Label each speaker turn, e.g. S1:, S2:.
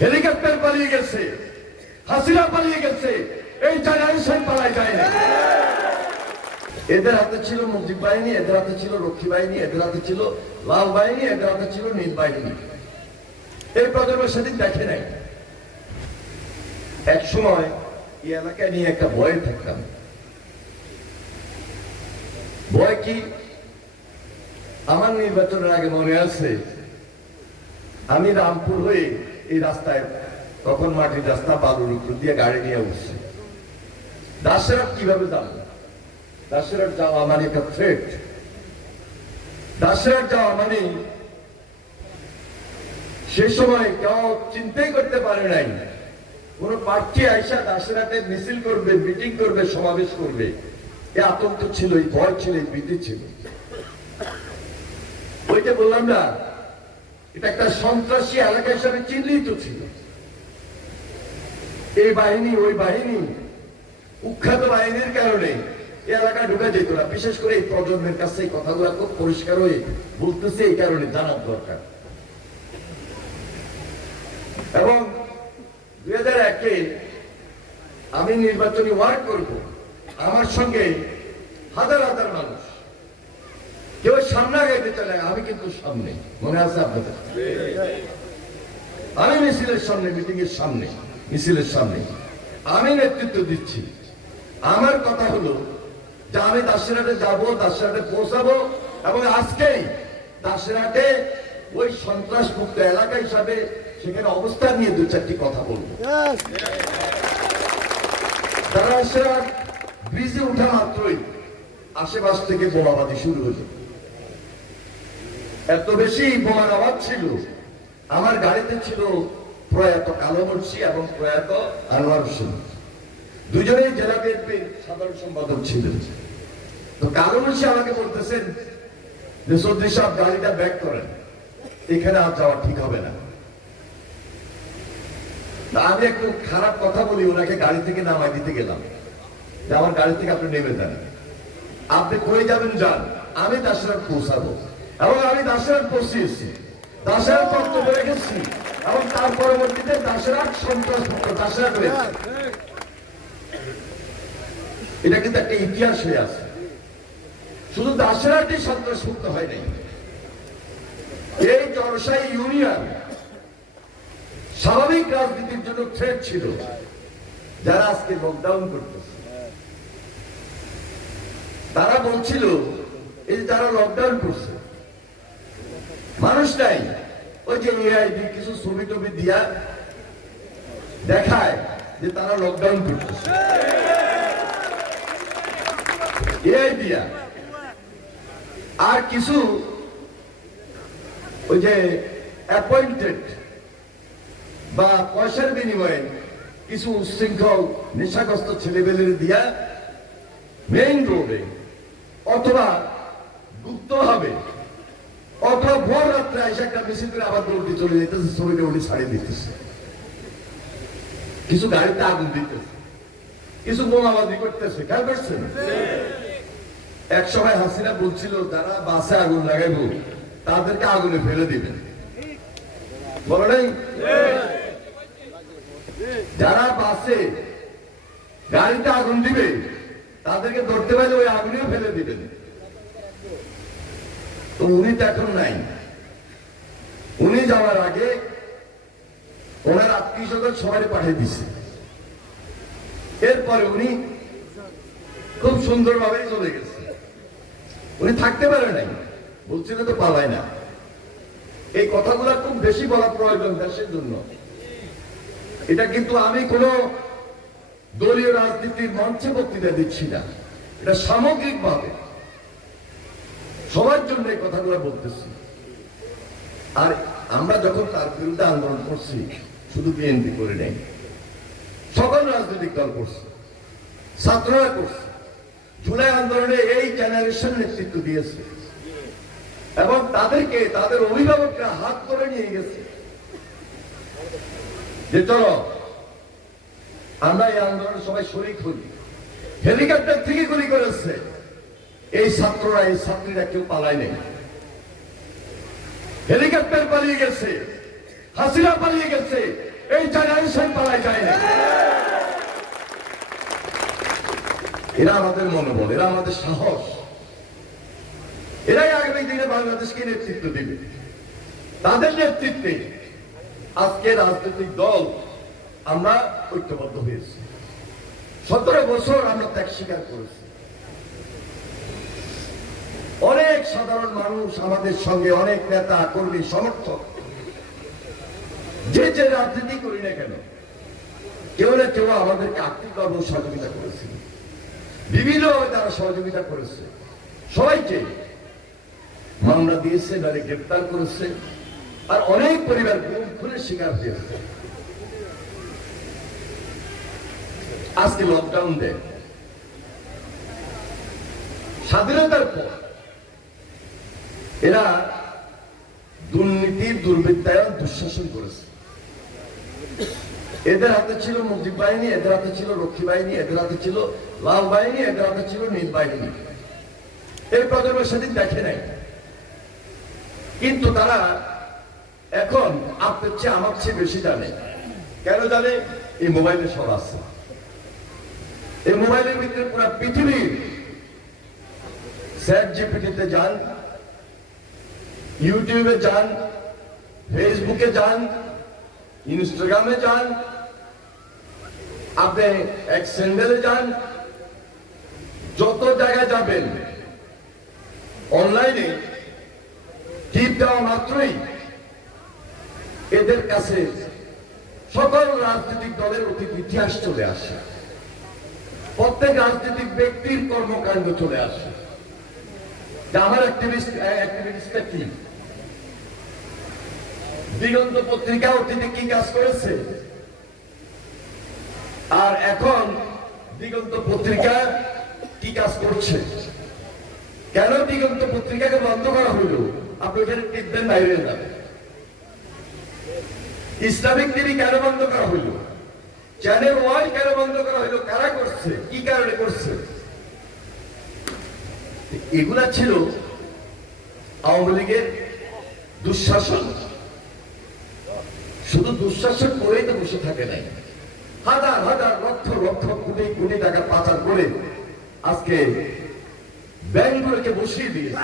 S1: Helicopter পালিয়ে গেছে, হাসিনা পালিয়ে গেছে, এই জেনারেশন পালাই যায় না এদের হাতে ছিল মুজিব বাহিনী, এদের হাতে ছিল রক্ষী বাহিনী, এদের হাতে ছিল লাল বাহিনী, এদের হাতে ছিল নীল বাহিনী। এই প্রজন্ম সেদিন দেখে নাই। এক সময় এই এলাকায় নিয়ে একটা ভয়ে থাকতাম ভয় কি? আমার নির্বাচনের আগে মনে আছে, আমি রামপুর হয়ে এই রাস্তায় তখন মাটির রাস্তা বালুর উপর দিয়ে গাড়ি নিয়ে উঠছি। দাসেরাট কীভাবে যাব দাসেরাট যাওয়া মানে একটা থ্রেট দাসেরাট যাওয়া মানে সে সময় কেউ চিন্তাই করতে পারে নাই। কোন প্রার্থী আইসা দাসেরাটে মিছিল করবে মিটিং করবে, সমাবেশ করবে। এ আতঙ্ক ছিল, এই ভয় ছিল, এই ভীতি ছিল। ওইটা বললাম না এটা একটা সন্ত্রাসী এলাকা হিসাবে চিহ্নিত ছিল। এই বাহিনী, ওই বাহিনী কুখ্যাত বাহিনীর কারণে এলাকা ঢুকে যেত না। বিশেষ করে এই প্রজন্মের কাছে এই কথাগুলো খুব পরিষ্কার হয়ে বলতেছে, এই কারণে জানার দরকার। এবং দুই হাজার একে আমি নির্বাচনী ওয়ার্ক করব। আমার সঙ্গে হাজার হাজার মানুষ। কেউ সামনে আগাইতে চলে আমি কিন্তু সামনে, মনে আছে আপনাদের? আমি মিছিলের সামনে মিটিং এর সামনে, মিছিলের সামনে। আমি নেতৃত্ব দিচ্ছি। আমার কথা হলো যে আমি দাসেরাটে যাব দাসেরাটে পৌঁছাবো, এবং আজকেই দাসেরাটে ওই সন্ত্রাস মুক্ত এলাকা হিসাবে সেখানে অবস্থান নিয়ে দু চারটি কথা বলব। দাসেরাট ব্রিজে ওঠা মাত্রই আশেপাশ থেকে বোমাবাদি শুরু হলো। এত বেশি বোমার আওয়াজ ছিল। আমার গাড়িতে ছিল প্রয়াত কালো মুন্সি এবং প্রয়াত আনোয়ার হোসেন। দুজনেই জেলা বিএনপির সাধারণ সম্পাদক ছিলেন। তো কালো মুন্সি আমাকে বলতেছেন যে চৌধুরী সাহেব গাড়িটা ব্যাক করেন। এখানে আর যাওয়া ঠিক হবে না। আমি একটু খারাপ কথা বলি, ওনাকে গাড়ি থেকে নামাই দিতে গেলাম। যে, আমার গাড়ি থেকে আপনি নেমে দেন আপনি কই যাবেন যান, আমি তার সাথে পৌঁছাবো। এবং আমি দাসেরাত পৌঁছিয়েছি দাসেরাত বক্তব্য রেখেছি এবং তার পরবর্তীতে দাসেরাত সন্ত্রাস মুক্ত হয়েছে এটা কিন্তু একটা ইতিহাস হয়ে আছে। শুধু দাসেরাটি সন্ত্রাস মুক্ত হয় নাই। এই জনসাই ইউনিয়ন স্বাভাবিক রাজনীতির জন্য থ্রেট ছিল, যারা আজকে লকডাউন করতেছে। তারা বলছিল, এই যারা লকডাউন করছে মানুষ নাই। ওই যে এআইডি কিছু ছবি টবি দিয়া দেখায় যে তারা লকডাউন করতেছে। এআই দিয়া আর কিছু ওই যে অ্যাপয়েন্টেড বা পয়সার বিনিময়ে কিছু উচ্ছৃঙ্খল, নেশাগ্রস্ত ছেলেবেলের দিয়া মেইন রোডে অথবা গুপ্ত হবে অথবা ভোর রাত্রে এসে একটা করে আবার চলে যেতেছে ছবিটা উনি ছাড়িয়ে দিতেছে। কিছু গাড়িতে আগুন দিতেছে। কিছু করতেছে। খেয়াল এক সময় হাসিনা বলছিল, যারা বাসে আগুন লাগাইব, তাদেরকে আগুনে ফেলে দিবেন। বলে নাই? যারা বাসে গাড়িতে আগুন দিবে, তাদেরকে ধরতে পারলে ওই আগুনেও ফেলে দিবেন। তো উনি তো এখন নাই। উনি যাওয়ার আগে ওনার আত্মীয় স্বজন সবাই পাঠিয়ে দিছে এরপরে উনি খুব সুন্দরভাবে চলে গেছে। উনি থাকতে পারে নাই, বলছিল তো পালায় না। এই কথাগুলো খুব বেশি বলা প্রয়োজন দেশের জন্য। এটা কিন্তু আমি কোন দলীয় রাজনীতির মঞ্চে বক্তৃতা দিচ্ছি না। এটা সামগ্রিক ভাবে সবার জন্য এই কথাগুলো বলতেছি। আর আমরা যখন তার বিরুদ্ধে আন্দোলন করছি, শুধু বিএনপি করে নেই, সকল রাজনৈতিক দল করছে, ছাত্ররা করছে, জুলাই আন্দোলনে এই জেনারেশন নেতৃত্ব দিয়েছে এবং তাদেরকে, তাদের অভিভাবকরা হাত করে নিয়ে গেছে যে চলো, আমরা এই আন্দোলনে সবাই শরিক হই। হেলিকপ্টার থেকে গুলি করেছে। এই ছাত্ররা, এই ছাত্রীরা কেউ পালায় নেই। হেলিকপ্টার পালিয়ে গেছে, হাসিনা পালিয়ে গেছে, এই জেনারেশন পালায় যায় না। এরা আমাদের মনোবল, এরা আমাদের সাহস। এরাই আগামী দিনে বাংলাদেশকে নেতৃত্ব দিবে। তাদের নেতৃত্বে আজকে রাজনৈতিক দল আমরা ঐক্যবদ্ধ হয়েছি। সতেরো বছর আমরা ত্যাগ স্বীকার করেছি অনেক সাধারণ মানুষ আমাদের সঙ্গে অনেক নেতা, কর্মী, সমর্থক। যে যে রাজনীতি করি না কেন, কেউ না কেউ আমাদেরকে আর্থিকভাবে সহযোগিতা করেছিল বিভিন্নভাবে তারা সহযোগিতা করেছে। সবাইকে মামলা দিয়েছে নারে গ্রেপ্তার করেছে, আর অনেক পরিবার গুম খুনের শিকার হয়েছে। আজকে লকডাউন দেয়। স্বাধীনতার পর এরা দুর্নীতির দুর্বৃত্তায়ন দুঃশাসন করেছে। এদের হাতে ছিল মুজিব বাহিনী, এদের হাতে ছিল রক্ষী বাহিনী, এদের হাতে ছিল লাল বাহিনী, এদের হাতে ছিল নীল বাহিনী। এই প্রজন্ম সেদিন দেখে নাই। কিন্তু তারা এখন আপনার চেয়ে আমার চেয়ে বেশি জানে। কেন জানে? এই মোবাইলে সব আছে। এই মোবাইলের ভিতরে পুরো পৃথিবীর স্যাট জিপিটিতে যান ইউটিউবে যান, ফেসবুকে যান, ইনস্টাগ্রামে যান, আপনি এক স্যান্ডেলে যান, যত জায়গায় যাবেন, অনলাইনে টিপ দেওয়া মাত্রই এদের কাছে সকল রাজনৈতিক দলের অতীত ইতিহাস চলে আসে। প্রত্যেক রাজনৈতিক ব্যক্তির কর্মকাণ্ড চলে আসে। আমার অ্যাক্টিভিস্ট অ্যাক্টিভিস্টটা কি? দিগন্ত পত্রিকা অতীতে কি কাজ করেছে? আর এখন দিগন্ত পত্রিকা কি কাজ করছে? কেন দিগন্ত পত্রিকাকে বন্ধ করা হইল আপনি ওখানে টিপবেন বাইরে যাবে ইসলামিক টিভি কেন বন্ধ করা হইল চ্যানেল ওয়াই কেন বন্ধ করা হইল কারা করছে? কি কারণে করছে? এগুলা ছিল আওয়ামী লীগের দুঃশাসন। শুধু দুঃশাসন করেই তো বসে থাকে নাই। হাজার হাজার লক্ষ লক্ষ কোটি কোটি টাকা পাচার করে আজকে ব্যাংকগুলোকে বসিয়ে দিয়েছে।